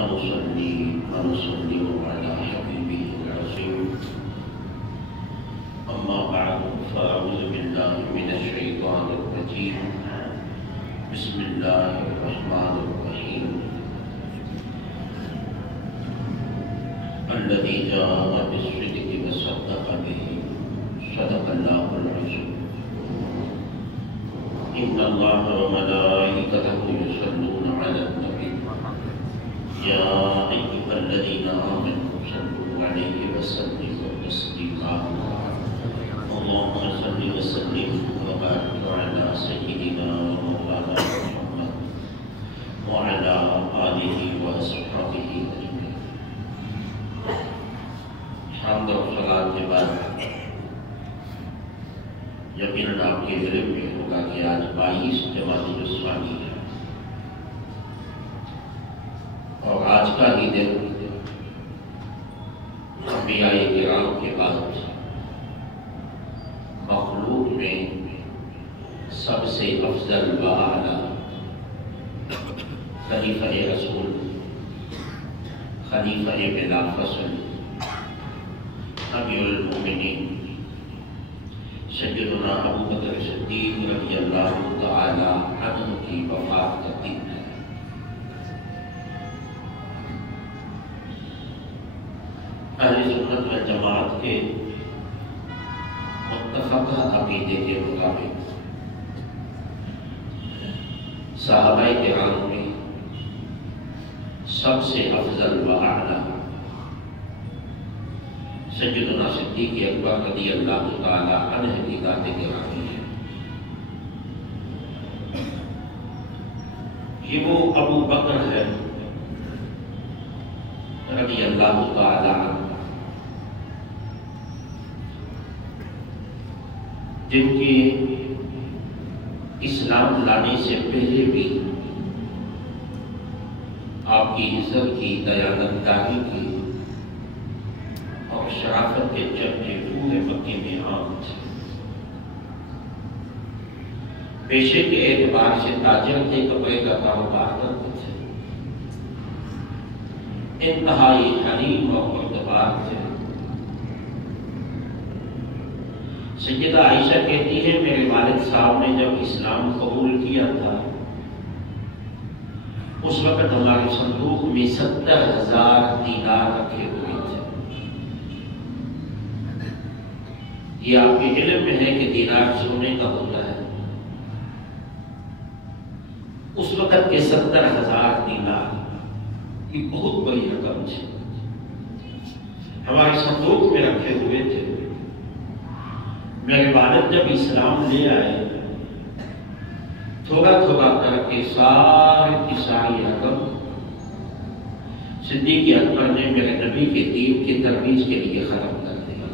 ونصلي ونسلم على حبيبه العظيم. أما بعد فأعوذ بالله من الشيطان الرجيم. بسم الله الرحمن الرحيم. الذي جاء بالصدق وصدق به صدق الله العظيم. إن الله وملائكته يصلون على النبي يا أيها الذين آمنوا صلوا عليه وسلموا تسليما. اللهم صل وسلم وبارك على سيدنا ومولانا محمد وعلى آله وصحبه أجمعين. حمد و صلاۃ کے بعد یقیناً آپ کے علم میں ہوگا کہ آج 22 جمادی الثانی ہے اور آج کا ہی دن انبیاء کرام کے بعد مخلوق میں سب سے افضل و اعلیٰ خلیفہ رسول، خلیفہ بلا فصل، امیر المؤمنین سیدنا ابو بکر صدیق رضی اللہ تعالی عنہ کی وفات کا دن ہے۔ اہل سنت و جماعت کے متفقہ عقیدے کے مطابق صحابہ کرام میں سب سے افضل و اعلیٰ سیدنا صدیق اکبر رضی اللہ تعالی عنہ کی ذات گرامی ہے۔ یہ وہ ابو بکر ہے رضی اللہ تعالی عنہ جن کے اسلام لانے سے پہلے بھی آپ کی عزت کی، دیانتداری کی اور شرافت کے چرچے پورے مکے میں عام تھے۔ پیشے کے اعتبار سے تاجر تھے، کپڑے کا کاروبار کرتے تھے، انتہائی حلیم اور معتبر تھے۔ سیدہ عائشہ کہتی ہے میرے والد صاحب نے جب اسلام قبول کیا تھا اس وقت ہمارے صندوق میں 70,000 دینار رکھے ہوئے تھے۔ یہ آپ کے علم میں ہے کہ دینار سونے کا ہوتا ہے۔ اس وقت کے 70,000 دینار یہ بہت بڑی رقم تھی، ہمارے صندوق میں رکھے ہوئے تھے۔ میرے والد جب اسلام لے آئے تھوڑا تھوڑا کر کے ساری کی ساری رقم صدیق اکبر نے میرے نبی کے دین کی ترویج کے لیے خراب کر دیا۔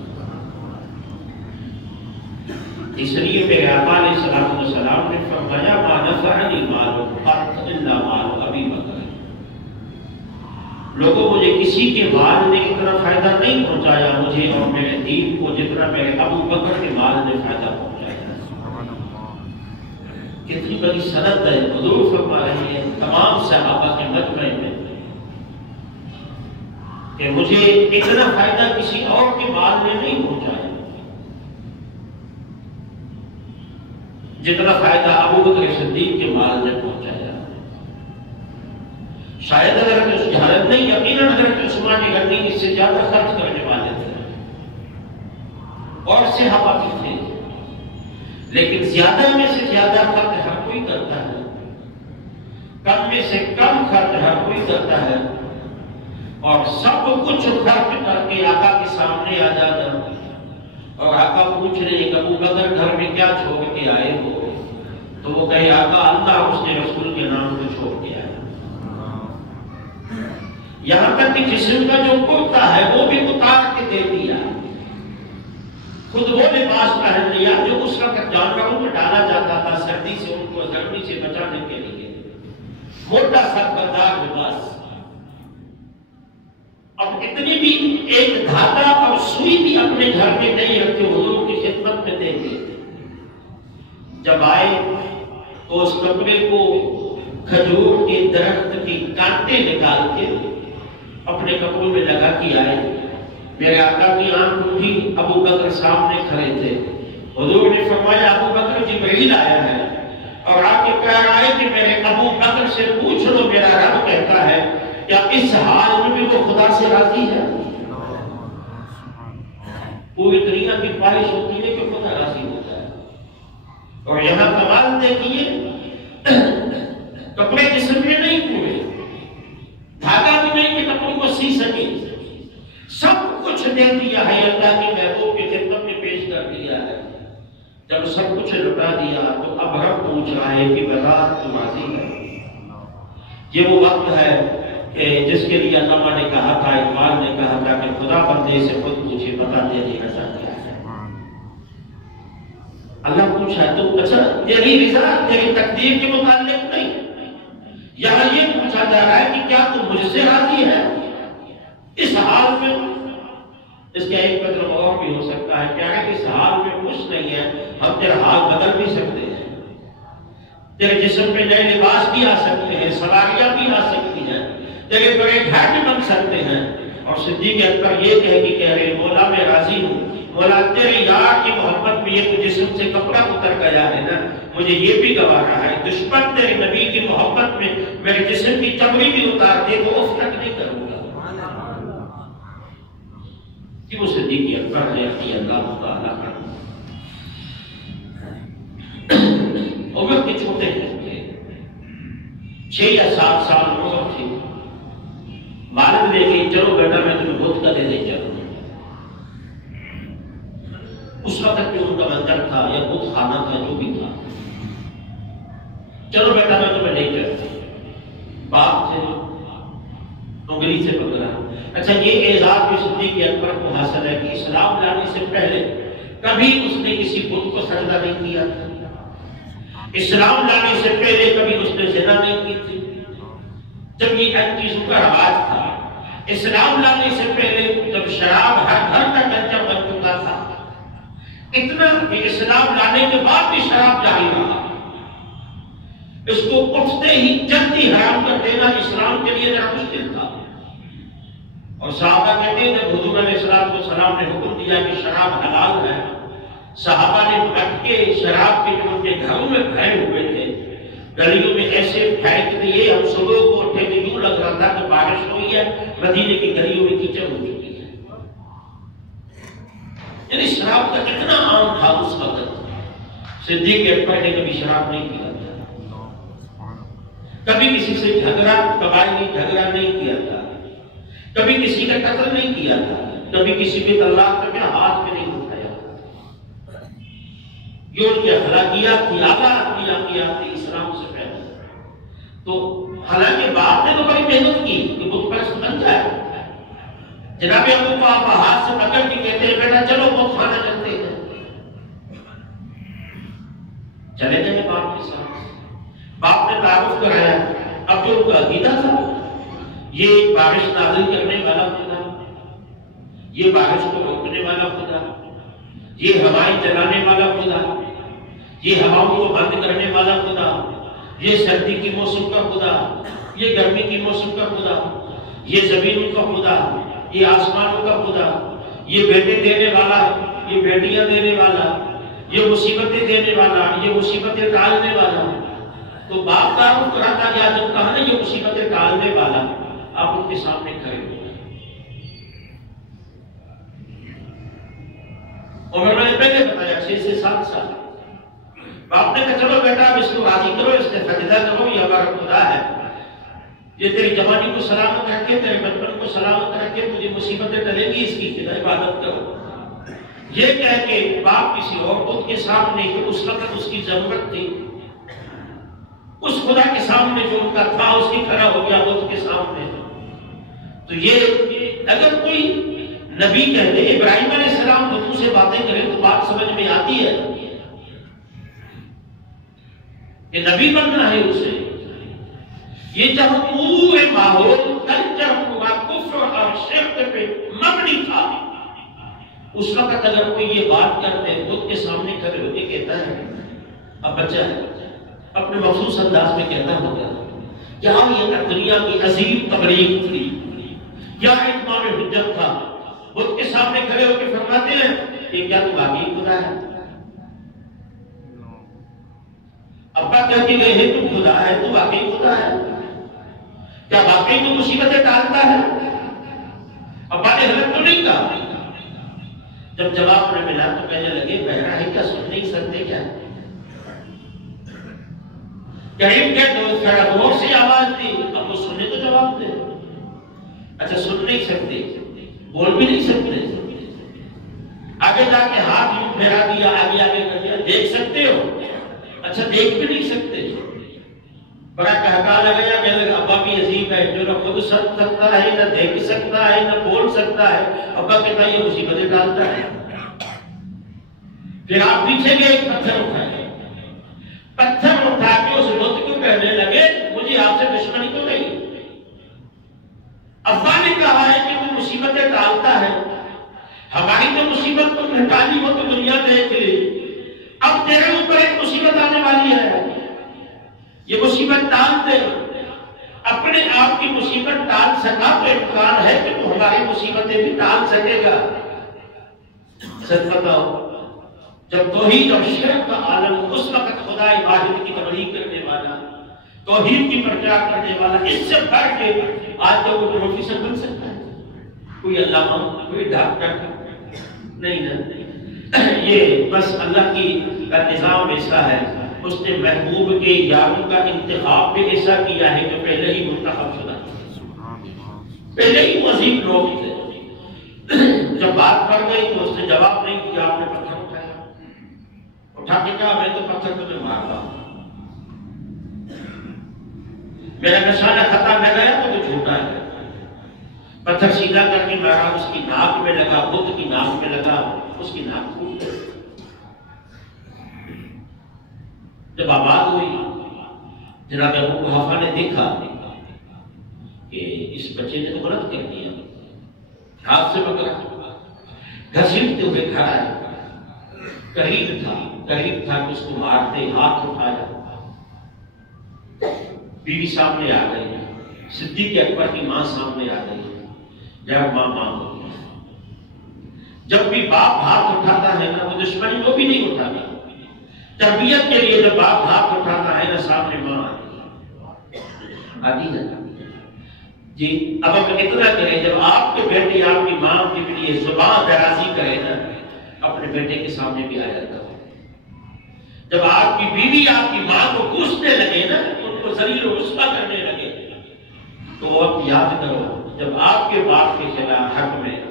اس لیے میرے آقا علیہ السلام نے فرمایا ما نفعنی مال قط الا مال ابی بکر، لوگوں مجھے کسی کے مال نے اتنا فائدہ نہیں پہنچایا مجھے اور میرے دین کو جتنا میرے ابو بکر کے مال نے فائدہ پہنچایا۔ کتنی بڑی سند ہے، حضور فرما رہے ہیں تمام صحابہ کے مجمع میں کہ مجھے اتنا فائدہ کسی اور کے مال نے نہیں پہنچایا جتنا فائدہ ابو بکر صدیق کے مال نے پہنچایا۔ شاید اگر اس کی حالت نہیں، یقیناً حضرت عثمان غنی اس سے زیادہ خرچ کرنے والے تھے اور صحابہ بھی تھے، لیکن زیادہ میں سے زیادہ خرچ ہر کوئی کرتا ہے، کم میں سے کم خرچ ہر کوئی کرتا ہے، اور سب کچھ خرچ کر کے آقا کے سامنے آ جانا اور آقا پوچھ رہے ہیں کہ ابو بکر گھر میں کیا چھوڑ کے آئے ہو، تو وہ کہے آقا اللہ اس نے رسول کے نام کو چھوڑ کے آیا۔ یہاں تک کہ جسم کا جو کرتا ہے وہ بھی اتار کے دے دیا، خود وہ لباس پہن لیا جو اس وقت جانوروں میں ڈالا جاتا تھا سردی سے ان کو گرمی سے بچانے کے لیے، موٹا سربردار لباس۔ اب اتنی بھی ایک دھاگا اور سوئی بھی اپنے گھر میں نہیں رکھتے، حضور کی خدمت میں دے دیے۔ جب آئے تو اس کپڑے کو کھجور کے درخت کی کانٹے نکال کے اپنے کپڑوں میں لگا کے آئے. میرے آقا کی آنکھ اٹھی، ابو بکر سامنے کھڑے تھے. حضور نے فرمایا ابو بکر جبرائیل آیا ہے اور آ کے کہہ رہا ہے کہ میرے ابو بکر سے پوچھ لو میرا رب کہتا ہے کیا اس حال میں بھی وہ خدا سے راضی ہے؟ پوری دنیا کی خواہش ہوتی ہے کہ خدا راضی ہوتا ہے. اور یہاں کمال دیکھیے، کپڑے جسم میں نہیں ہوئے، دھاگا بھی نہیں کہ کپڑوں کو سی سکے، سب کچھ دے دیا ہے، اللہ کے محبوب کی خدمت میں پیش کر دیا ہے. جب سب کچھ لٹا دیا تو اب رب پوچھ رہا ہے کہ بتا تو راضی ہے؟ یہ وہ وقت ہے کہ جس کے لیے علامہ نے کہا تھا، اقبال نے کہا تھا کہ خدا بندے سے خود پوچھے بتا تیری رضا کیا ہے. اللہ پوچھا تو اچھا تیری رضا تیری تقدیر کے متعلق نہیں، یہاں یہ پوچھا جا رہا ہے کہ کیا تو مجھ سے راضی ہے اس حال میں؟ اس کا ایک مطلب اور بھی ہو سکتا ہے کیا ہے کہ اس حال میں کچھ نہیں ہے، ہم تیرا حال بدل بھی سکتے ہیں، تیرے جسم میں نئے لباس بھی آ سکتے ہیں، سواریاں بھی آ سکتی ہیں، تیرے بڑے گھر بھی بن سکتے ہیں. اور صدیق اکبر یہ کہہ رہے مولا میں راضی ہوں، مولا تیرے یار کی محبت میں یہ تو جسم سے کپڑا اتر گیا ہے نا، مجھے یہ بھی گوا رہا ہے دشمن تیرے نبی کی محبت میں میرے جسم کی چمڑی بھی اتار دے تو اف تک نہیں کروں گا. کہ وہ صدیق اکبر نے اپنی اللہ تعالیٰ کا عمر کے چھوٹے تھے، 6 یا 7 سال عمر تھی. والد لے گئی چلو بیٹا میں تمہیں بت کا دے دے چلو. اس وقت جو ان کا منظر تھا یا بت خانہ تھا جو بھی تھا، چلو بیٹا میں تمہیں لے چلتی. باپ تھے انگلی سے پکڑا. اچھا یہ اعزاز بھی صدیق اکبر کو حاصل ہے کہ اسلام لانے سے پہلے کبھی اس نے کسی بت کو سجدہ نہیں کیا تھا، اسلام لانے سے پہلے کبھی اس نے زنا نہیں کی تھی. جب یہ ان چیزوں کا رواج تھا، اسلام لانے سے پہلے جب شراب ہر گھر کا ڈھانچہ بن چکا تھا، اتنا کہ اسلام لانے کے بعد بھی شراب جاری رہا، اس کو اٹھتے ہی جلدی حرام کر دینا اسلام کے لیے ذرا مشکل تھا. اور صحابہ کہتے ہیں جب حضور علیہ السلام نے حکم دیا کہ شراب حلال ہے، صحابہ نے بیٹھ کے شراب کے جو ان کے گھروں میں بھرے ہوئے تھے گلیوں میں ایسے پھینک دیے. ہم صبح کو اٹھے تو یوں لگ رہا تھا کہ بارش ہوئی ہے، مدینے کی گلیوں میں کیچڑ ہو چکی ہے. یعنی شراب کا کتنا عام تھا اس وقت. صدیق اکبر نے کبھی شراب نہیں پیا تھا، کبھی کسی سے جھگڑا قبائلی جھگڑا نہیں کیا تھا، کبھی کسی کا قتل نہیں کیا تھا، کبھی کسی کے طلاق میں ہاتھ میں نہیں اٹھایا. یہ ان کی اخلاقیات تھی، اخلاقیات تھی اسلام سے پہلے. تو حالانکہ باپ نے تو بڑی محنت کی کہ بت پرست بن جائے. جناب ابو کو آپ ہاتھ سے پکڑ کے کہتے ہیں بیٹا چلو بت خانہ چلتے ہیں. چلے گئے باپ کے ساتھ. باپ نے تعارف کرایا. اب جو ان کا عقیدہ تھا یہ بارش نازل کرنے والا خدا، یہ بارش کو روکنے والا خدا، یہ ہوائیں چلانے والا خدا، یہ ہواؤں کو بند کرنے والا خدا، یہ سردی کی موسم کا خدا، یہ گرمی کی موسم کا خدا، یہ زمینوں کا خدا، یہ آسمانوں کا خدا، یہ بیٹے دینے والا، یہ بیٹیاں دینے والا، یہ مصیبتیں دینے والا، یہ مصیبتیں ٹالنے والا. تو باپ تعارف کراتا گیا. جب کہا نا یہ مصیبتیں ٹالنے والا، آپ ان کے سامنے کھڑے ہو. اور میں نے پہلے بتایا 6 سے 7 سال. باپ نے کہا چلو بیٹا اب اس کو راضی کرو، اس نے سجدہ کرو، یہ ہمارا خدا ہے، یہ تیری جوانی کو سلامت رکھے، تیرے بچپن کو سلامت رکھے، تجھے مصیبتیں ٹلیں گی، اس کی عبادت کرو. یہ کہہ کے باپ کسی اور بت کے سامنے کہ اس وقت اس کی ضرورت تھی، اس خدا کے سامنے جو ان کا تھا اس کی کھڑا ہو گیا بت کے سامنے. تو یہ اگر کوئی نبی کہہ دے ابراہیم علیہ السلام بتوں سے باتیں کرے تو بات سمجھ میں آتی ہے کہ نبی بننا ہے اسے. یہ جب پورے ماحول کلچر پورا کفر اور شرک پہ مبنی تھا، اس وقت اگر کوئی یہ بات کرتے بت کے سامنے کھڑے ہو کے کہتا ہے اب بچہ ہے، اپنے مخصوص انداز میں کہتا ہوگا کیا یہ دنیا کی عظیم تبلیغ تھی، کیا اتمام حجت تھا؟ بت کے سامنے کھڑے ہو کے فرماتے ہیں کہ کیا تو واقعی خدا ہے؟ ابا کہہ کے گئے ہیں تو خدا ہے، تو واقعی خدا ہے؟ کیا واقعی تو مصیبتیں ٹالتا ہے؟ ابا نے غلط تو نہیں کہا؟ جب جواب نہ ملا تو کہنے لگے بہرا ہے کیا، سن نہیں سکتے کیا؟ کریم کے دوست کھڑا زور سے آواز دی، اب وہ سننے تو جواب دے۔ اچھا سن نہیں سکتے، بول بھی نہیں سکتے، آگے جا کے ہاتھ یوں پھیرا دیا، آگے آگے کر دیا، دیکھ سکتے ہو؟ اچھا دیکھ بھی نہیں سکتے، بڑا کہکا لگایا، کہنے لگا ابا بھی عظیم ہے، جو نہ خود سن سکتا ہے، نہ دیکھ سکتا ہے، نہ بول سکتا ہے، ابا کہتا ہے یہ مصیبتیں ڈالتا ہے۔ پھر آپ پیچھے گئے، ایک پتھر اٹھائے، پتھر اٹھا کے اس بت کو کہنے لگے مجھے آپ سے دشمنی تو نہیں، ابا نے کہا ہے کہ وہ مصیبتیں ٹالتا ہے، ہماری تو مصیبت تو ہٹانی ہو تو دنیا دیکھ لی، اب تیرے اوپر ایک مصیبت آنے والی ہے، یہ مصیبت ٹال دے۔ اپنے آپ کی مصیبت ٹال سکا تو امکان ہے کہ تو ہماری مصیبتیں بھی ٹال سکے گا۔ سچ بتاؤ، جب توحید اور شرک کا عالم، اس وقت خدا واحد کی تبلیغ کرنے والا، توحید کی پرچار کرنے والا، اس سے بڑھ کے آج تو کوئی پروفیسر بن سکتا ہے، کوئی علامہ، کوئی ڈاکٹر نہیں نا، یہ بس اللہ کی کا نظام ایسا ہے، اس نے محبوب کے یاروں کا انتخاب بھی ایسا کیا ہے جو پہلے ہی منتخب شدہ، پہلے ہی عظیم لوگ تھے۔ جب بات پڑ گئی تو اس نے جواب نہیں دیا، آپ نے پتھر اٹھایا، اٹھا کے کہا میں تو پتھر تمہیں مارتا ہوں، میرا نشانہ خطا نہ گیا تو وہ جھوٹا ہے۔ پتھر سیدھا کر کے مارا، اس کی ناک میں لگا، بت کی ناک میں لگا، اس کی ناک پھوٹ گئی۔ جب آباد ہوئی، جناب ابو قحافہ نے دیکھا کہ اس بچے نے تو غلط کر دیا، ہاتھ سے پکڑا، گھسیٹتے ہوئے کھڑا ہے، قریب تھا کہ اس کو مارتے، ہاتھ اٹھایا، بیوی سامنے آ گئی، صدیق اکبر کی ماں سامنے آ گئی، جب ماں ہوتی ہے، جب بھی باپ ہاتھ اٹھاتا ہے نا وہ دشمنی وہ بھی نہیں اٹھاتا، تربیت کے لیے جب باپ ہاتھ اٹھاتا ہے نا سامنے ماں آتی ہے جی۔ اب ہم اتنا کریں، جب آپ کے بیٹے آپ کی ماں کے لیے زبان درازی کرے نا، اپنے بیٹے کے سامنے بھی آ جاتا ہے۔ جب آپ کی بیوی آپ کی ماں کو کوسنے لگے نا، ان کو ذلیل و رسوا کرنے لگے، تو اب یاد کرو جب آپ کے باپ کے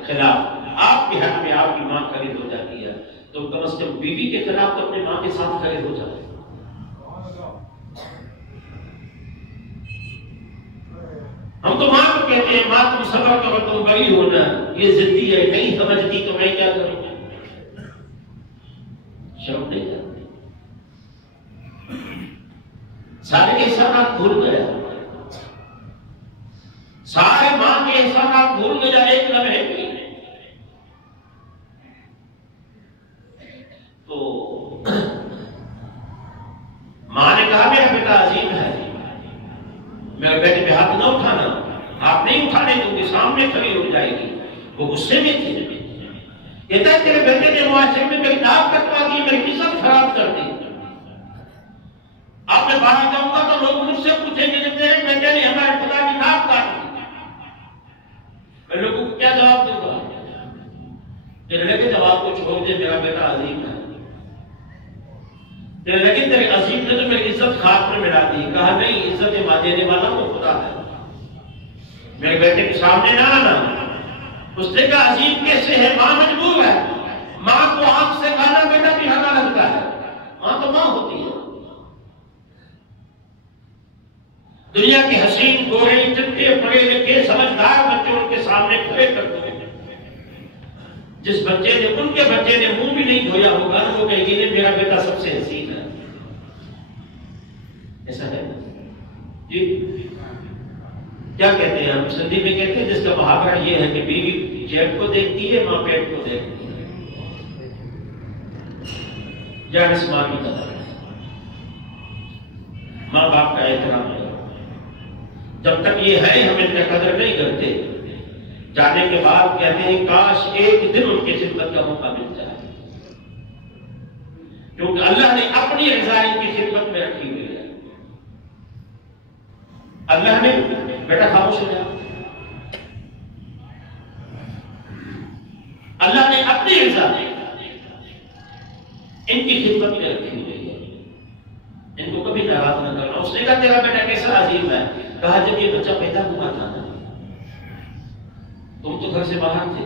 خلاف آپ کے حق میں آپ کی ماں کھڑی ہو جاتی ہے تو کم از کم بیوی کے خلاف تو اپنے ماں کے ساتھ کھڑے ہو جاتے ہیں۔ ہم تو ماں کو کہتے ہیں ماں تم صبر کرو، تم بڑی ہونا، یہ ضدی ہے، نہیں سمجھتی تو میں کیا کروں، شرم نہیں جاتی۔ سارے احسانات بھول گیا، سارے ماں کے احسانات بھول گیا ایک لمحے بھی۔ تو ماں نے کہا میرا بیٹا عظیم ہے، میرے بیٹے پہ ہاتھ نہ اٹھانا، ہاتھ نہیں اٹھانے دوں گی، سامنے کھڑی ہو جائے گی۔ وہ غصے میں تھی، کہتا ہے تیرے بیٹے نے معاشرے میں میری ناک کٹوا دی، میری عزت خراب کر دی، اب میں باہر جاؤں گا تو لوگ مجھ سے پوچھیں گے کہ تیرے بیٹے نے ہمارے خدا کی ناک کاٹ دی، میں لوگوں کو کیا جواب دوں گا؟ تیرے لگے جواب کو چھوڑ دے، میرا بیٹا عظیم ہے، تیرے لگے تیرے عظیم نے تو میری عزت خاک میں ملا دی۔ کہا نہیں، عزت ماں دینے والا وہ خدا ہے، میرے بیٹے کے سامنے نہ آنا۔ اس نے کہا عظیم کیسے ہے؟ ماں مجبور ہے، ماں کو آنکھ سے کھانا بیٹا دکھانا لگتا ہے، ماں تو ماں ہوتی ہے۔ دنیا کے حسین گورے چٹے پڑھے لکھے سمجھدار بچے ان کے سامنے کھڑے کرتے ہیں، جس بچے نے ان کے بچے نے منہ بھی نہیں دھویا ہوگا وہ کہے گی میرا بیٹا سب سے حسین ہے، ایسا ہے جی۔ کیا کہتے ہیں ہم سندھی میں کہتے ہیں، جس کا محاورہ یہ ہے کہ بیوی جیب کو دیکھتی ہے، ماں پیٹ کو دیکھتی ہے، جانس ماں کی قدر ہے، ماں باپ کا احترام ہے۔ جب تک یہ ہے ہم ان کا قدر نہیں کرتے، جانے کے بعد کہتے ہیں کاش ایک دن ان کی خدمت کا موقع مل جائے، کیونکہ اللہ نے اپنی رضا ان کی خدمت میں رکھی ہوئی ہے۔ اللہ نے بیٹا خاموش ہو جا، اللہ نے اپنی رضا ان کی خدمت میں رکھی ہوئی ہے، ان کو کبھی ناراض نہ کرنا۔ اس نے کہا تیرا بیٹا کیسا عظیم ہے؟ کہا جب یہ بچہ پیدا ہوا تھا نا تم تو گھر سے باہر تھے،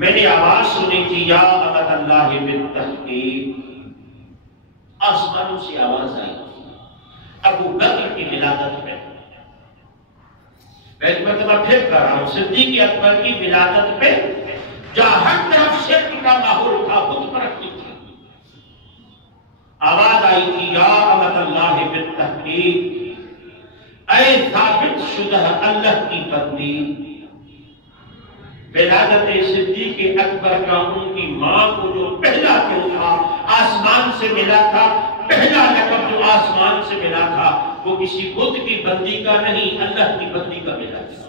میں نے آواز سنی تھی یا امت اللہ بالتحقیق، آسمانوں سے آواز آئی تھی ابو بکر کی ولادت میں۔ میں ایک مرتبہ پھر کر رہا ہوں، صدیق اکبر کی ولادت پہ جہاں ہر طرف شرک کا ماحول تھا، بت پرستی تھی، آواز آئی تھی یا امت اللہ بالتحقیق، اے ثابت شدہ اللہ کی پتنی۔ ولادت صدیق اکبر کا ان کی ماں کو جو پہلا کیوں تھا آسمان سے ملا تھا، پہلا لقب جو آسمان سے ملا تھا وہ کسی بت کی بندی کا نہیں، اللہ کی بندی کا ملا تھا۔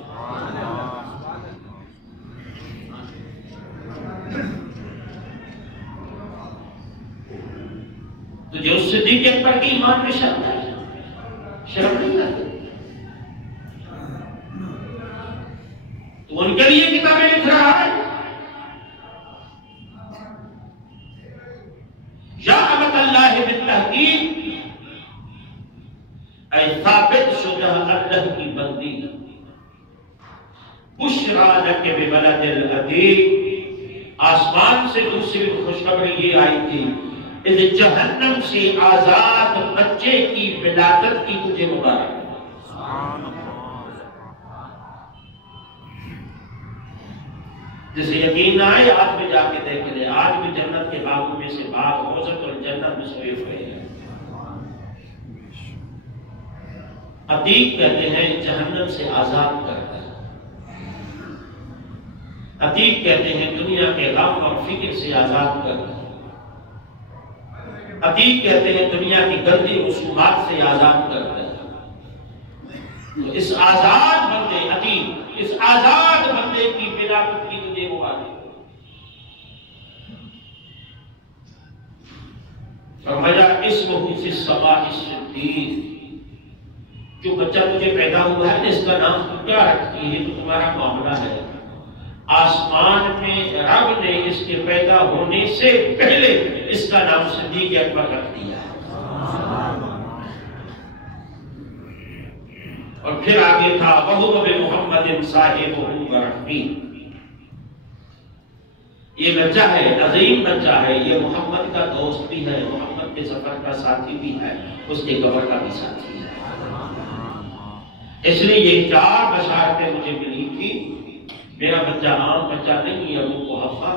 تو جو صدیق اکبر کی ایمان میں شرم ہے، شرم نہیں کرتے تو ان کے لیے کتابیں لکھ رہا ہے یا امت اللہ بالتحقیق، اے ثابت شدہ اللہ کی بندی، بشرا لک بولد العتیق، آسمان سے دوسری خوشخبری یہ آئی تھی اس جہنم سے آزاد بچے کی ولادت کی تجھے مبارک۔ جسے یقین نہ آئے آج بھی جا کے دیکھ لے، آج بھی جنت کے باغوں میں سے باغ روزت اور جنت میں سوئے ہوئے ہیں۔ عتیق کہتے ہیں جہنم سے آزاد کرتا ہے، عتیق کہتے ہیں دنیا کے غم اور فکر سے آزاد کرتا ہے، عتیق کہتے ہیں دنیا کی گندی رسومات سے آزاد کرتا ہے۔ تو اس آزاد بندے عتیق، اس آزاد بندے کی ولادت کی تجھے مبارک۔ فرمایا اسمہ فی السماء الصدیق، جو بچہ تجھے پیدا ہوا ہے اس کا نام تو کیا رکھتی ہے؟ تو تمہارا معاملہ ہے، آسمان میں رب نے اس کے پیدا ہونے سے پہلے اس کا نام صدیق اکبر رکھ دیا۔ اور پھر آگے تھا وَهُوَ بِمُحَمَّدٍ صَاحِبُهُ وَرَحْمِهِ، یہ بچہ ہے، عظیم بچہ ہے، یہ محمد کا دوست بھی ہے، محمد کے سفر کا ساتھی بھی ہے، اس کے قبر کا بھی ساتھی ہے۔ اس لیے یہ چار بشارتیں مجھے ملی تھی، میرا بچہ عام بچہ نہیں ہے، ابو قحافہ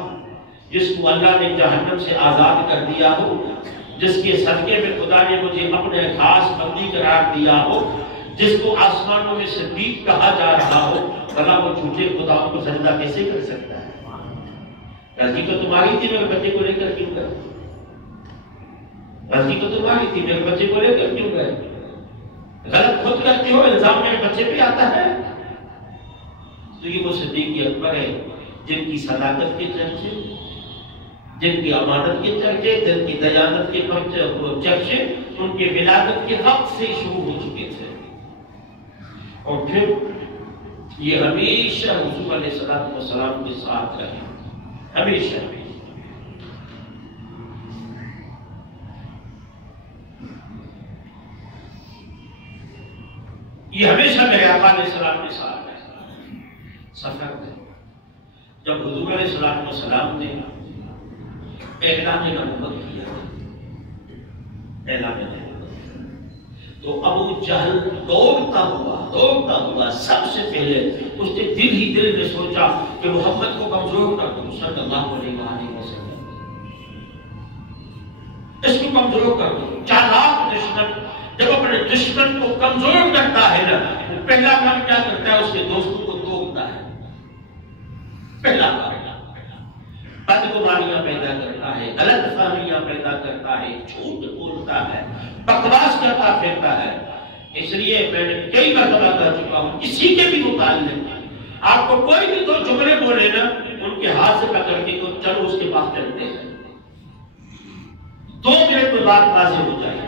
جس کو اللہ نے جہنم سے آزاد کر دیا ہو، جس کے صدقے میں خدا نے مجھے اپنے خاص بندی قرار دیا ہو، جس کو آسمانوں میں صدیق کہا جا رہا ہو، بھلا وہ جھوٹے خداؤں کو سجدہ کیسے کر سکتا ہے؟ غلطی تو تمہاری تھی، میرے بچے کو لے کر کیوں گئے؟ غلطی تو تمہاری تھی، میرے بچے کو لے کر کیوں گئے؟ غلط خود کرتے ہو، الزام میرے بچے پہ آتا ہے۔ تو یہ وہ صدیق اکبر ہے جن کی صداقت کے چرچے، جن کی امانت کے چرچے، جن کی دیانت کے چرچے ان کے ولادت کے وقت سے شروع ہو چکے تھے، اور پھر یہ ہمیشہ حضور علیہ السلام کے ساتھ رہے، ہمیشہ۔ یہ ہمیشہ میرے آقا علیہ السلام کے ساتھ رہے۔ سفر میں جب حضور علیہ السلام نے اعلان نبوت کیا، اعلان نبوت، تو ابو جہل دوڑتا ہوا سب سے پہلے اس نے دل ہی دل میں سوچا کہ محمد کو کمزور کر دوں، صلی اللہ علیہ وسلم، اس کو کمزور کر دوں۔ چالاک دشمن جب اپنے دشمن کو کمزور کرتا ہے نا، وہ پہلا کام کیا کرتا ہے؟ اس کے دوستوں کو توڑتا ہے، پہلا کام بدگمانیاں پیدا کرتا ہے، غلط فہمیاں پیدا کرتا ہے، جھوٹ بولتا ہے، بکواس کرتا پھرتا ہے۔ اس لیے میں نے کئی مرتبہ کہہ چکا ہوں، کسی کے بھی متعلق آپ کو کوئی بھی دو جملے بولے نا، ان کے ہاتھ سے پکڑ کے تو چلو اس کے پاس چلتے ہیں، 2 منٹ میں بات واضح ہو جائے گی۔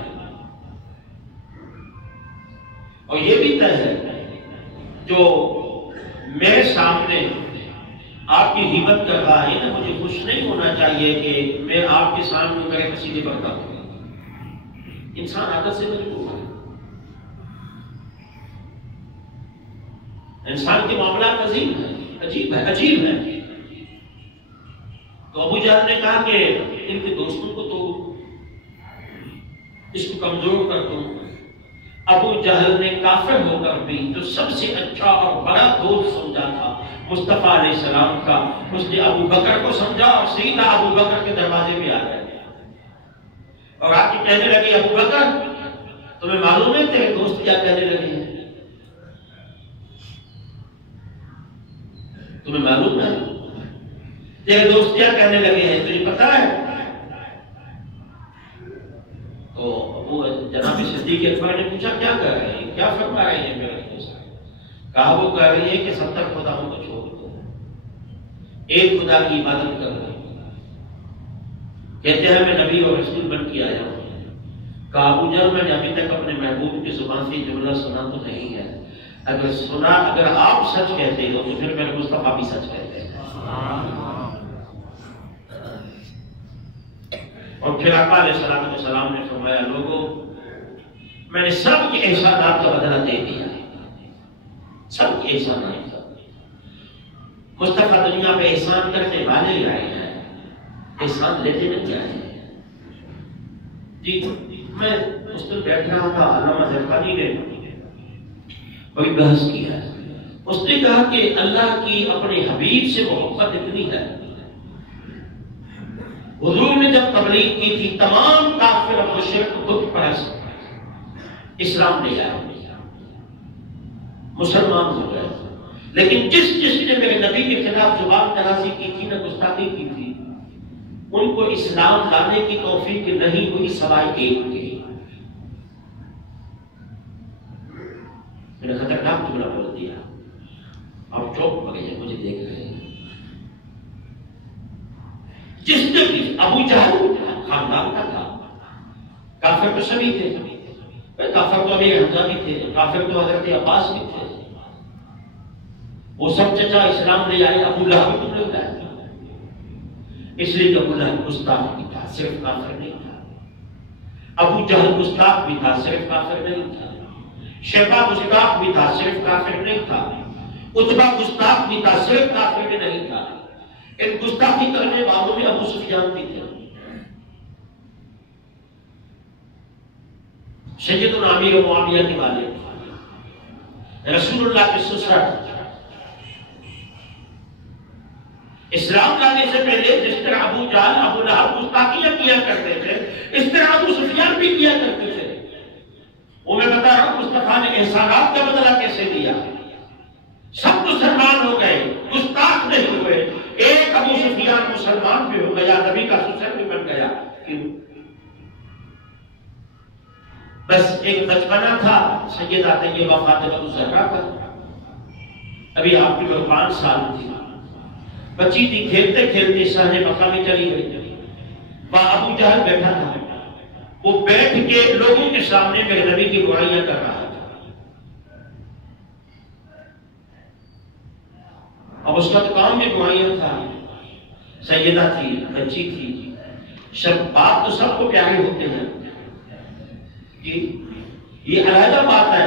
اور یہ بھی طے ہے جو میرے سامنے آپ کی ہمت کر رہا ہے نا، مجھے خوش نہیں ہونا چاہیے کہ میں آپ کے سامنے کرے قصیدے پڑھتا ہوں۔ انسان عادت سے مجبور ہے، انسان کے معاملات عجیب ہے۔ تو ابو جہل نے کہا کہ ان کے دوستوں کو تو اس کو کمزور کر دوں۔ ابو جہل نے کافر ہو کر بھی جو سب سے اچھا اور بڑا دوست سمجھا تھا مصطفیٰ علیہ السلام کا، اس نے ابو بکر کو سمجھا اور سیدھا ابو بکر کے دروازے پہ آ گئے اور آ کے کہنے لگے، ابو بکر تمہیں معلوم ہے تیرے دوست کیا کہنے لگے ہیں؟ تمہیں معلوم ہے تیرے دوست کیا کہنے لگے ہیں؟ تجھے پتا ہے؟ تو وہ جناب صدیق اکبر نے پوچھا کیا کہہ رہے ہیں، کیا فرما رہے ہیں میرے دوست؟ کہا وہ کہہ رہی ہے کہ 70 خداؤں کو چھوڑ دو، ایک خدا کی عبادت کر دو۔ کہتے ہیں میں نبی اور رسول بن کے آیا ہوں۔ کہا ابو جہل میں نے ابھی تک اپنے محبوب کی زبان سے جملہ سنا تو نہیں ہے، اگر آپ سچ کہتے ہو تو پھر میرے مصطفیٰ بھی سچ کہتے ہیں۔ اور پھر آقا علیہ السلام نے فرمایا، لوگوں میں نے سب کے احسانات کا بدلہ دے دیا، سب کے احسانات کا۔ مصطفیٰ دنیا پہ احسان کرنے والے آئے ہیں، احسان لیتے نہیں آئے ہیں۔ جی میں اس دن بیٹھ رہا تھا، علامہ زرقانی نے بڑی بحث کی ہے۔ اس نے کہا کہ اللہ کی اپنے حبیب سے محبت اتنی ہے، حضور نے جب تبلیغ کی تھی تمام کافر اور مشرک بت پرست اسلام لے آئے، مسلمان ہو گئے، لیکن جس نے میرے نبی کے خلاف زبان درازی کی تھی نہ گستاخی کی تھی، ان کو اسلام لانے کی توفیق نہیں ہوئی سوائے ایک کے۔ میں نے خطرناک جملہ بول دیا اور چوک پڑے ہیں، مجھے دیکھ رہے ہیں۔ جس نے بھی ابو جہل خاندان کا تھا، کافر تو سبھی تھے، کافر تو امیر حمزہ بھی تھے، کافر تو حضرت عباس بھی تھے، وہ سب چچا اسلام لے آئے۔ ابو لہب بھی لوگ آئے، اس لیے کہ ابو لہب گستاخ بھی تھا، صرف کافر نہیں تھا۔ ابو جہل گستاخ بھی تھا، صرف کافر نہیں تھا۔ شیبہ گستاخ بھی تھا، صرف کافر نہیں تھا۔ عتبہ گستاخ بھی تھا، صرف کافر نہیں تھا۔ ان گستاخی کرنے والوں میں ابو سفیان بھی تھے۔ سیدنا امیر معاویہ کے والد، رسول اللہ کے سسر، اسلام لانے سے پہلے جس طرح ابو جہل ابو لہب گستاخیاں کیا کرتے تھے، اس طرح ابو سفیان بھی کیا کرتے تھے۔ وہ میں بتا رہا ہوں مصطفیٰ نے احسانات کا بدلہ کیسے دیا۔ سب مسلمان ہو گئے، گستاخ نہیں ہوئے۔ ایک ابو سفیان مسلمان بھی ہو گیا، نبی کا سسر بھی بن گیا۔ کیوں؟ بس ایک بچپنا تھا سیدہ طیبہ فاطمہ الزہرا کا، ابھی آپ کی 5 سال تھی، بچی تھی، کھیلتے کھیلتے شہر مکہ میں چلی گئی۔ وہاں ابو جہل بیٹھا تھا، وہ بیٹھ کے لوگوں کے سامنے میرے نبی کی برائیاں کر رہا تھا۔ اب اس کا تو کام میں برائیاں تھا، سیدہ تھی، بچی تھی، باپ تو سب کو پیارے ہوتے ہیں جی۔ یہ علیحدہ بات ہے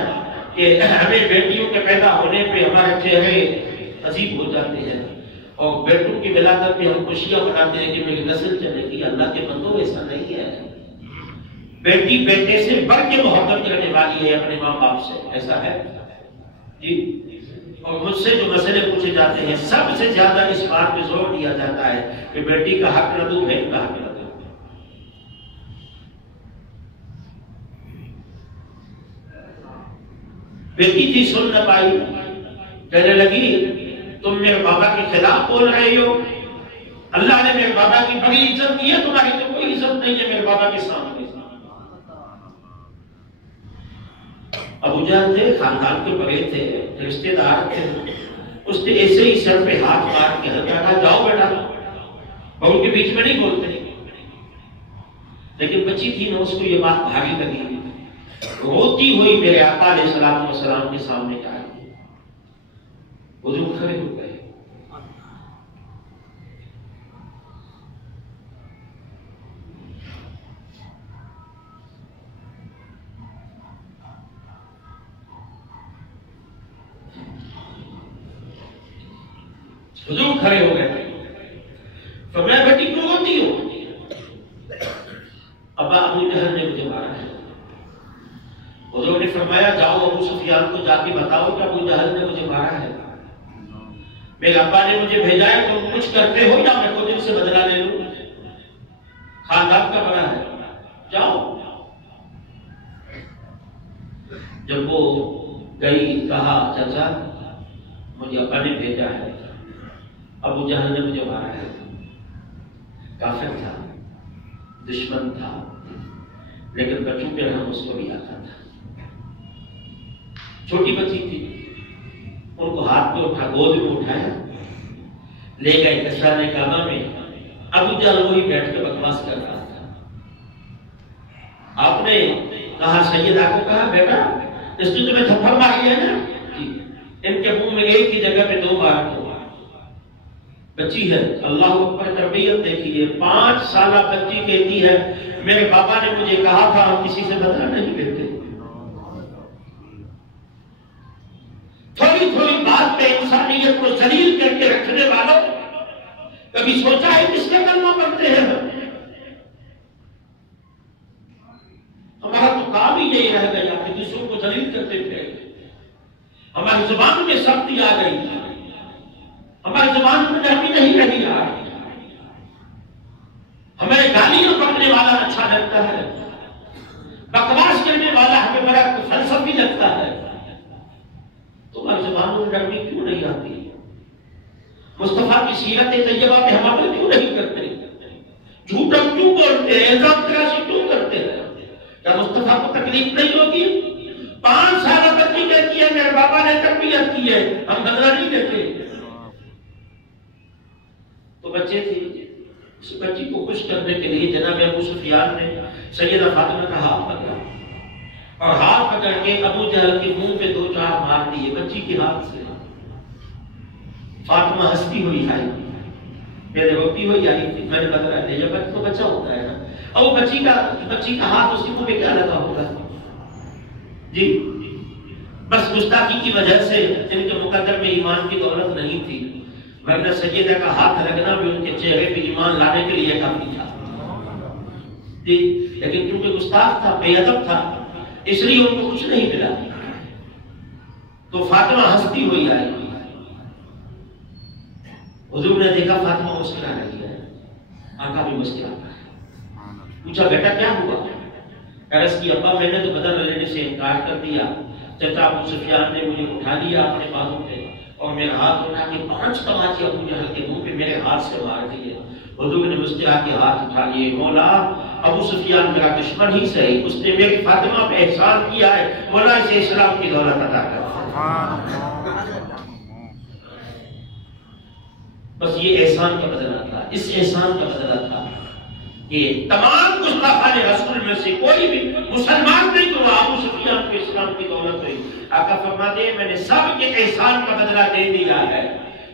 کہ ہمیں بیٹیوں کے پیدا ہونے پہ ہمارے چہرے عجیب ہو جاتے ہیں اور بیٹوں کی ولادت پہ ہم خوشیاں مناتے ہیں کہ میری نسل چلے گی۔ اللہ کے بندوں ایسا نہیں ہے، بیٹی بیٹے سے بڑھ کے محبت کرنے والی ہے اپنے ماں باپ سے، ایسا ہے جی۔ اور مجھ سے جو مسئلے پوچھے جاتے ہیں سب سے زیادہ اس بات پہ زور دیا جاتا ہے کہ بیٹی کا حق نہ دو، بہن کا حق نہ دو۔ بیٹی تھی، سن نہ پائی، کہنے لگی تم میرے بابا کے خلاف بول رہے ہو، اللہ نے میرے بابا کی بڑی عزت کی ہے، تمہاری تو کوئی عزت نہیں ہے میرے بابا کے سامنے۔ ابو جہل تھے، خاندان کے بڑے تھے، رشتے دار تھے، اس نے ایسے ہی سر پہ ہاتھ مار کے ہلکا کہا جاؤ بیٹا، اور ان کے بیچ میں نہیں بولتے، لیکن بچی تھی نا، اس کو یہ بات بھاری لگی، روتی ہوئی میرے آقا علیہ السلام والسلام کے سامنے آئی، حضور کھڑے ہو گئے، حضور کھڑے ہو گئے، فرمایا بیٹی کیوں روتی ہو؟ ابا ابو جہل نے مجھے مارا ہے۔ حضور نے فرمایا جاؤ ابو سفیان کو جا کے بتاؤ کہ ابو جہل نے مجھے مارا ہے، میرے ابا نے مجھے بھیجا ہے، تم کچھ کرتے ہو یا میں خود ان سے بدلہ لے لوں، خاندان کا بڑا ہے، جاؤ۔ جب وہ گئی کہا چچا مجھے ابا نے بھیجا ہے، ابو جہل نے مجھے مارا ہے، کافر تھا، دشمن تھا، لیکن بچوں پہ رحم اس کو بھی آتا تھا۔ چھوٹی بچی تھی، ان کو ہاتھ پہ اٹھا، گود میں اٹھایا، لے گئے کشان کعبہ میں۔ ابو جہل وہی بیٹھ کے بکواس کر رہا تھا۔ آپ نے کہا سیدہ کو کہا بیٹا اس نے تمہیں تھپڑ ماری ہے نا؟ ان کے منہ میں ایک ہی جگہ پہ 2 بار تو بچی ہے، اللہ اکبر، تربیت دیکھیے، 5 سالہ بچی کہتی ہے میرے بابا نے مجھے کہا تھا ہم کسی سے بدلہ نہیں لیتے۔ تھوڑی تھوڑی بات پہ انسانیت کو ذلیل کر کے رکھنے والوں، کبھی سوچا ہے کس کا کلمہ پڑھتے ہیں؟ ہمارا تو کام ہی یہی رہ گیا کہ دوسروں کو ذلیل کرتے تھے، ہماری زبان میں سختی آ گئی، ہماری زبان میں نرمی نہیں رہی، ہمیں گالیاں پکڑنے والا اچھا لگتا ہے، بکواس کرنے والا ہمیں بڑا فلسفی لگتا ہے، تمہاری زبان میں نرمی کیوں نہیں آتی؟ مصطفیٰ کی سیرت طیبہ پہ ہم عمل کیوں نہیں کرتے؟ جھوٹ ہم کیوں بولتے ہیں؟ الزام تراشی کیوں کرتے ہیں؟ کیا مصطفیٰ کو تکلیف نہیں ہوگی؟ 5 سالہ بچی کہتی ہے میرے بابا نے تربیت کی ہے، ہم بدلہ نہیں دیتے۔ تو بچے تھے، اس بچی کو خوش کرنے کے لیے جناب ابو سفیان نے سیدہ فاطمہ کا ہاتھ پکڑا اور ہاتھ پکڑ کے ابو جہل کے منہ پہ 2-4 مار دیے بچی کے ہاتھ سے۔ فاطمہ ہنستی ہوئی آئی، میرے روتی ہوئی آئی تھی، میں نے بدلا لیا، تو بچہ ہوتا ہے نا، اور وہ بچی کا ہاتھ اس کے منہ پہ کیا لگا ہوگا؟ جی بس گستاخی کی وجہ سے ان کے مقدر میں ایمان کی دولت نہیں تھی، ورنہ سیدہ کا ہاتھ لگنا بھی ان کے چہرے پہ ایمان لانے کے لیے کافی تھا جی، لیکن کیونکہ گستاخ تھا، بے ادب تھا، اس لیے ان کو کچھ نہیں ملا۔ تو فاطمہ ہنستی ہوئی آئی، حضور نے دیکھا فاطمہ مسکرا رہی ہے، آقا بھی مسکراتا ہے، پوچھا بیٹا کیا ہوا؟ عرض کی ابا میں نے تو بدلہ لینے سے انکار کر دیا، چچا ابو سفیان نے مجھے اٹھا لیا اپنے بازو پہ اور میرا ہاتھ اٹھا کے 5 تماچے ابو جہل کے منہ پہ میرے ہاتھ سے مار دیے۔ حضور نے مسکرا کے ہاتھ اٹھا لیے، مولا ابو سفیان میرا دشمن ہی صحیح، اس نے میری فاطمہ پہ احسان کیا ہے، مولا اسے اسلام کی دولت عطا کر۔ بس یہ احسان کا بدلہ تھا، اس احسان کا بدلہ تھا کہ تمام گستاخان رسول میں سے کوئی بھی مسلمان نہیں ہوا، ابو سفیان کو اسلام کی دولت ہوئی۔ آقا فرماتے ہیں میں نے سب کے احسان کا بدلہ دے دیا ہے،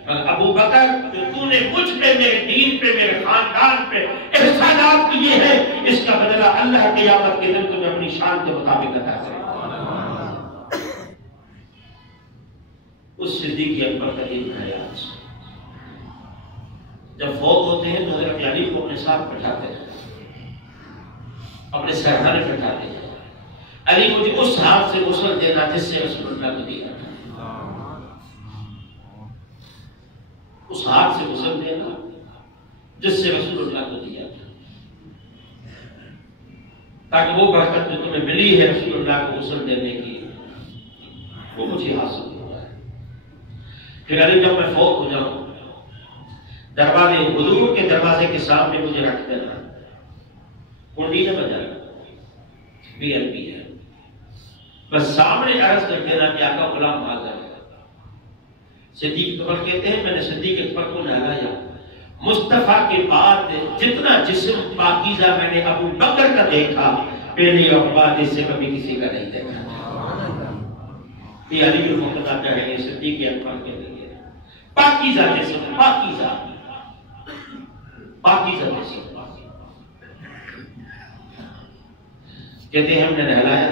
ابو بکر جو تو نے مجھ پہ، میرے دین پہ، میرے خاندان پہ احسانات کیے ہیں، اس کا بدلہ اللہ قیامت کے دن تمہیں اپنی شان کے مطابق عطا کرے۔ اس صدیق اکبر کا یہ حیات جب فوت ہوتے ہیں تو حضرت علی کو اپنے ساتھ بٹھاتے ہیں، اپنے سرحانے بٹھاتے ہیں، علی مجھے اس ہاتھ سے غسل دینا جس سے رسول اللہ کو دیا تھا، اس ہاتھ سے غسل دینا جس سے رسول اللہ کو دیا تھا، تاکہ وہ برکت جو تمہیں ملی ہے رسول اللہ کو غسل دینے کی وہ مجھے حاصل ہوا ہے۔ پھر علی جب میں فوت ہو جاؤں دروازے حضور کے دروازے کے سامنے مجھے رکھ دینا، کنڈی نہ بجانا، VIP ہے، بس سامنے عرض کر دینا کہ آقا غلام حاضر ہے، صدیق اکبر کہتے ہیں میں نے صدیق اکبر کو نہلایا، مصطفیٰ کے بعد جتنا جسم پاکیزہ میں نے ابو بکر کا دیکھا پہلے اور بعد اس سے کبھی کسی کا نہیں دیکھا۔ یہ علی المرتضیٰ کہیں گے صدیق اکبر کے لیے پاکیزہ جسم، پاکیزہ جسم۔ کہتے ہیں ہم نے نہلایا،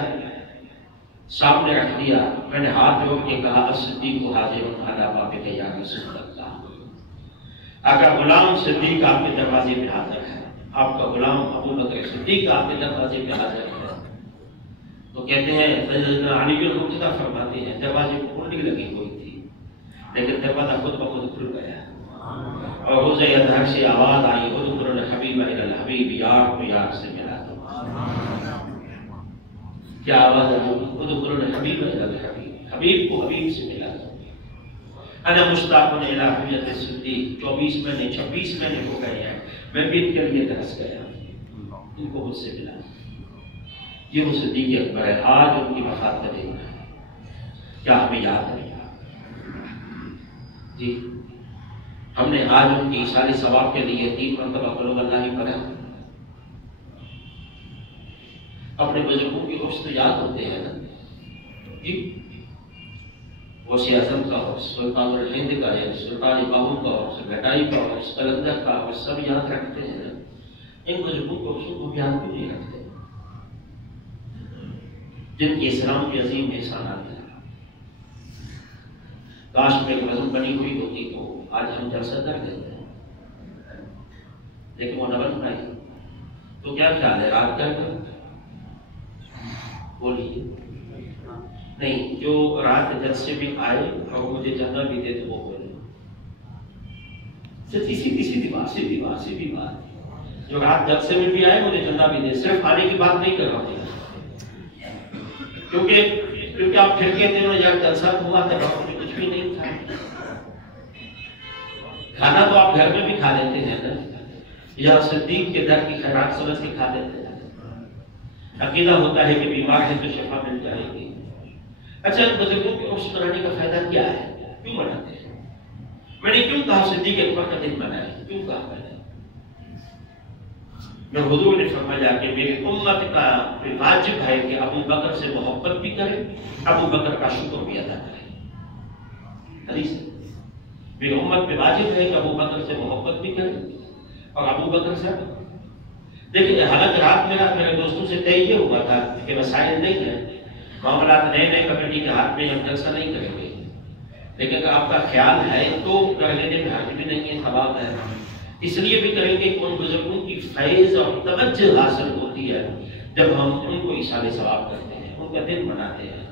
سامنے رکھ دیا، میں نے ہاتھ جوڑ کے کہا صدیق کو حاضر علی بابک یا رسول اللہ، اگر غلام صدیق آپ کے دروازے پہ حاضر ہے، آپ کا غلام ابو بکر صدیق آپ کے دروازے پہ حاضر ہے، تو کہتے ہیں سیدنا علی المرتضیٰ فرماتے ہیں دروازے کو کھولنے لگی ہوئی تھی لیکن دروازہ خود بخود کھل گیا اور روزے اظہر سے آواز آئی ادخلوا الحبیب الی الحبیب، یار کو یار سے ملا دو۔ کیا آواز ہے؟ ادخلوا الحبیب الی الحبیب، حبیب کو حبیب سے ملا دو۔ انا مشتاق الی حجت صدیق، 24 مہینے 26 مہینے ہو گئے ہیں میں بھی ان کے لیے ترس گیا، ان کو مجھ سے ملا۔ یہ وہ صدیق اکبر ہے، آج ان کی وفات کا دن ہے، کیا ہمیں یاد ہے؟ جی ہم نے آج ان کی ساری ثواب کے لیے 3 مرتبہ قل اللہ ہی پڑھا۔ اپنے بزرگوں کی عرص تو یاد ہوتے ہیں نا جی، غوث اعظم کا عرص، سلطان الہند کا ہے، سلطان باہو کا عرص، گھٹائی کا عرص، قلندر کا عرص، سب یاد رکھتے ہیں نا۔ ان بزرگوں کو عرصوں کو یاد کیوں نہیں رکھتے جن کے اسلام کے عظیم احسانات ہیں؟ کاش میں ایک نظم بنی ہوئی ہوتی تو آج ہم جلسہ کر دیتے ہیں، لیکن وہ نہ بن پائی۔ تو کیا خیال ہے رات کیا کریں؟ بولیے نہیں، جو رات جلسے میں آئے اور مجھے جانا بھی دے تو وہ بولے، سیدھی بات، جو رات جلسے میں بھی آئے مجھے جانا بھی دے، صرف آنے کی بات نہیں کر رہا ہوں، کیونکہ آپ پھر کہتے ہیں جب جلسہ ہوا تھا مجھے کچھ بھی نہیں تھا۔ کھانا تو آپ گھر میں بھی کھا لیتے ہیں نا، یا صدیق کے در کی خیرات سمجھ کے کھا لیتے ہیں، عقیدہ ہوتا ہے کہ بیمار ہے تو شفا مل جائے گی۔ اچھا بزرگوں کے عرص منانے کا فائدہ کیا ہے؟ کیوں مناتے ہیں؟ میں نے کیوں کہا صدیق اکبر کا دن منائے؟ کیوں کہا میں نے؟ میں حضور نے فرمایا کہ میری امت کا واجب ہے کہ ابو بکر سے محبت بھی کرے، ابو بکر کا شکر بھی ادا کرے۔ حدیث میری امت پہ واجب ہے کہ ابو بکر سے محبت بھی کرے اور ابو بکر سے دیکھیں، حالانکہ رات میرے دوستوں سے طے یہ ہوا تھا کہ مسائل نہیں ہیں، معاملات نئے کمیٹی کے ہاتھ میں ہم جلسہ نہیں کریں گے، لیکن اگر آپ کا خیال ہے تو کر لینے میں حرج بھی نہیں ہے، ثواب ہے، اس لیے بھی کریں گے کہ ان بزرگوں کی فیض اور توجہ حاصل ہوتی ہے جب ہم ان کو ایصال ثواب کرتے ہیں، ان کا دن مناتے ہیں،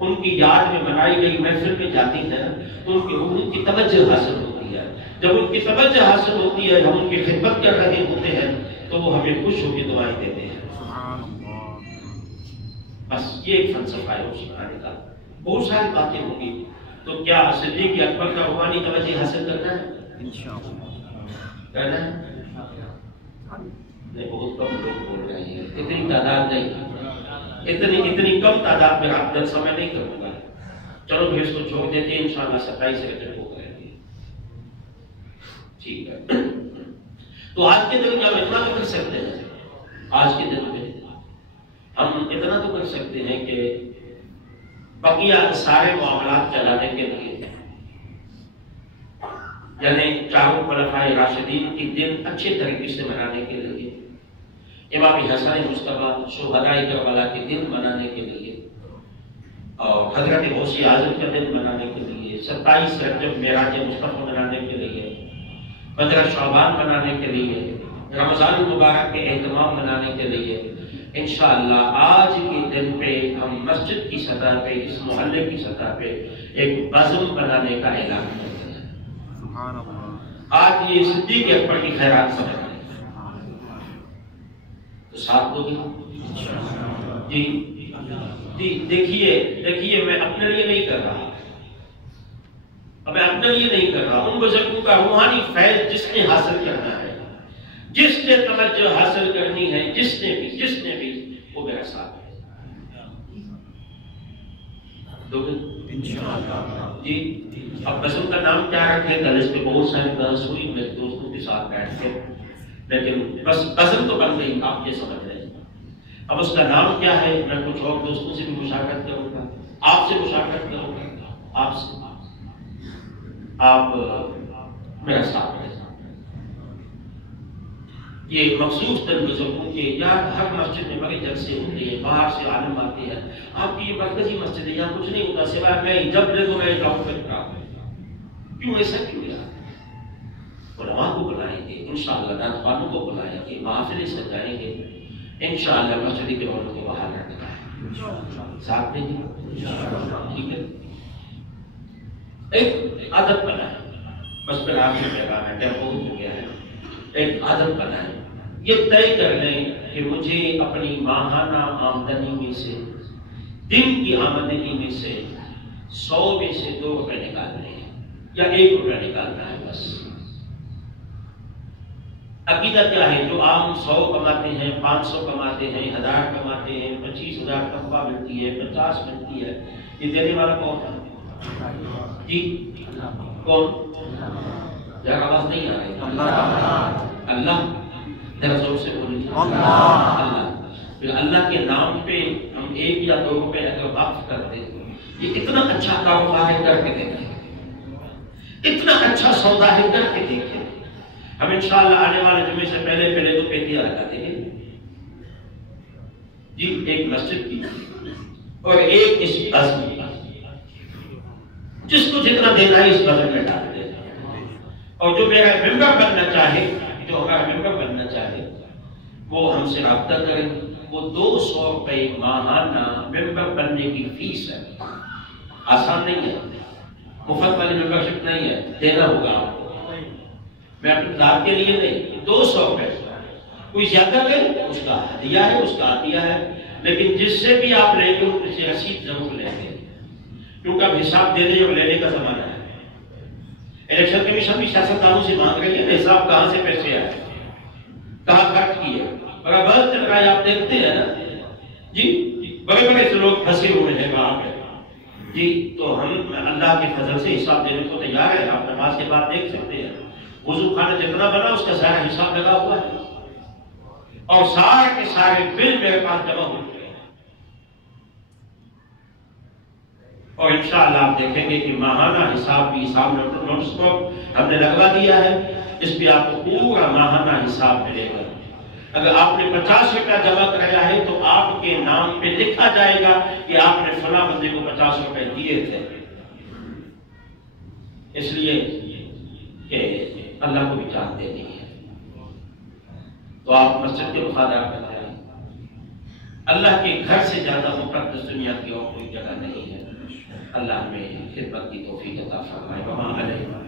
ان کی یاد میں منائی گئی محفل میں جاتی ہیں تو ان کی توجہ حاصل ہوتی ہے، جب ان کی توجہ حاصل ہوتی ہے، ہم ان کی خدمت کر رہے ہوتے ہیں تو وہ ہمیں خوش ہو کے دعائیں دیتے ہیں۔ بس یہ ایک فلسفہ ہے اس منانے کا، بہت ساری باتیں ہوں گی۔ تو کیا صدیق اکبر کا روحانی توجہ حاصل کرنا ہے؟ کرنا ہے؟ نہیں، بہت کم لوگ بول رہے ہیں، اتنی تعداد نہیں، اتنی کم تعداد میں آپ جلسہ میں نہیں کروں گا، چلو پھر اس کو چھوڑ دیتے ہیں، انشاءاللہ 27 رجب کو کریں گے، ٹھیک ہے۔ تو آج کے دن کیا ہم اتنا تو کر سکتے ہیں، آج کے دن میں ہم اتنا تو کر سکتے ہیں کہ بقیہ سارے معاملات چلانے کے لیے، یعنی چاروں خلفائے راشدین کی دن اچھے طریقے سے منانے کے لیے، امام حسن مصطفیٰ شہدائے کربلا کے دن منانے کے لیے، اور حضرت غوث اعظم کا دن منانے کے لیے، 27 رجب معراج مصطفیٰ منانے کے لیے، 15 شعبان منانے کے لیے، رمضان المبارک کے اہتمام منانے کے لیے، انشاءاللہ آج کے دن پہ ہم مسجد کی سطح پہ، اس محلے کی سطح پہ ایک بزم بنانے کا اعلان کرتے ہیں۔ آج یہ صدیق اکبر کی خیرات سمجھ تو ساتھ دو گے؟ جی دیکھیے میں اپنے لیے نہیں کر رہا، میں اپنے لیے نہیں کر رہا، ان بزرگوں کا روحانی فیض جس نے حاصل کرنا ہے، جس نے توجہ حاصل کرنی ہے، جس نے بھی وہ میرا ساتھ ہے۔ انشاءاللہ جی اب غزل کا نام کیا رکھے؟ کل اس پہ بہت ساری بحث ہوئی میرے دوستوں کے ساتھ بیٹھ کے، لیکن بس غزل تو بن گئی، آپ یہ سمجھ رہے ہیں۔ اب اس کا نام کیا ہے میں کچھ اور دوستوں سے بھی مشاورت کروں گا، آپ سے مشاورت کروں گا، آپ سے آپ میرا ساتھ رہے۔ یہ مخصوص دن بزرگوں کے یا ہر مسجد میں بڑے جلسے ہوتے ہیں، باہر سے عالم آتے ہیں، آپ کی یہ مرکزی مسجد ہے، یہاں کچھ نہیں ہوتا سوائے میں جب لے تو میں جاؤں گا، کیوں ایسا کیوں یار؟ علماء کو بلائیں گے انشاءاللہ، دانشوروں کو بلائیں گے، محافلیں سجائیں گے، انشاءاللہ مسجد کے عورتوں کو باہر رکھنا ہے، ساتھ دیں گے، ٹھیک ہے؟ ایک عادت بنائیں، بس پھر آپ سے پیغام ہے، ٹیمپو ہو گیا ہے، ایک عادت بنائیں، یہ طے کر لیں کہ مجھے اپنی ماہانہ آمدنی میں سے، دن کی آمدنی میں سے 100 میں سے 2 روپے نکالنے ہیں یا 1 روپیہ نکالنا ہے بس۔ عقیدہ کیا ہے؟ جو عام 100 کماتے ہیں، 500 کماتے ہیں، 1000 کماتے ہیں، 25,000 تنخواہ ملتی ہے، 50 ملتی ہے، یہ دینے والا کون ہے؟ جی کون؟ ذرا آواز نہیں آ رہی۔ اللہ، ذرا زور سے بولیے اللہ۔ پھر اللہ کے نام پہ ہم 1 یا 2 روپے اگر وقف کر دیں، یہ اتنا اچھا کاروبار ہے، کر کے دیکھیں، اتنا اچھا سودا ہے، کر کے دیکھیں۔ ہم انشاءاللہ آنے والے جمعے سے پہلے 2 پیٹیاں لگا دیں گے جی، ایک مسجد کی اور ایک اس عزم کی، جس کو جتنا دینا ہے اس بجٹ میں ڈال دے، اور جو میرا ممبر بننا چاہے، جو ہمارا ممبر بننا چاہے، وہ ہم سے رابطہ کریں۔ وہ 200 روپے ماہانہ ممبر بننے کی فیس ہے، آسان نہیں ہے، مفت والی ممبرشپ نہیں ہے، دینا ہوگا آپ کو۔ میں اپنے ذات کے لیے نہیں، 200 روپے، کوئی زیادہ لے اس کا ہدیہ ہے، اس کا عطیہ ہے، لیکن جس سے بھی آپ لیں گے اس سے رسید ضرور لیں گے، کیونکہ اب حساب دینے اور لینے کا زمانہ ہے۔ الیکشن کمیشن بھی سیاستدانوں سے مانگ رہی ہے حساب کہاں سے پیسے آئے، کہاں خرچ کیے، بڑا بہت چل رہا ہے، آپ دیکھتے ہیں نا جی، بڑے بڑے لوگ پھنسے ہوئے ہیں وہاں پہ جی۔ تو ہم اللہ کے فضل سے حساب دینے کو تیار ہیں، آپ نماز کے بعد دیکھ سکتے ہیں، وضو خانہ جتنا بنا اس کا سارا حساب لگا ہوا ہے، اور سارے کے سارے بل میرے پاس جمع ہو چکے ہیں، اور انشاءاللہ آپ دیکھیں گے کہ ماہانہ حساب بھی حساب نوٹس کو ہم نے لگوا دیا ہے، اس پہ آپ کو پورا ماہانہ حساب ملے گا۔ اگر آپ نے 50 روپیہ جمع کرایا ہے تو آپ کے نام پہ لکھا جائے گا کہ آپ نے فلاں بندے کو 50 روپے دیے تھے، اس لیے کہ اللہ کو بھی جان دینی ہے۔ تو آپ مسجد کے وفادار بنائیں، اللہ کے گھر سے زیادہ مقدس دنیا کی اور کوئی جگہ نہیں ہے۔ اللہ ہمیں خدمت کی توفیق عطا فرمائے۔ وما علینا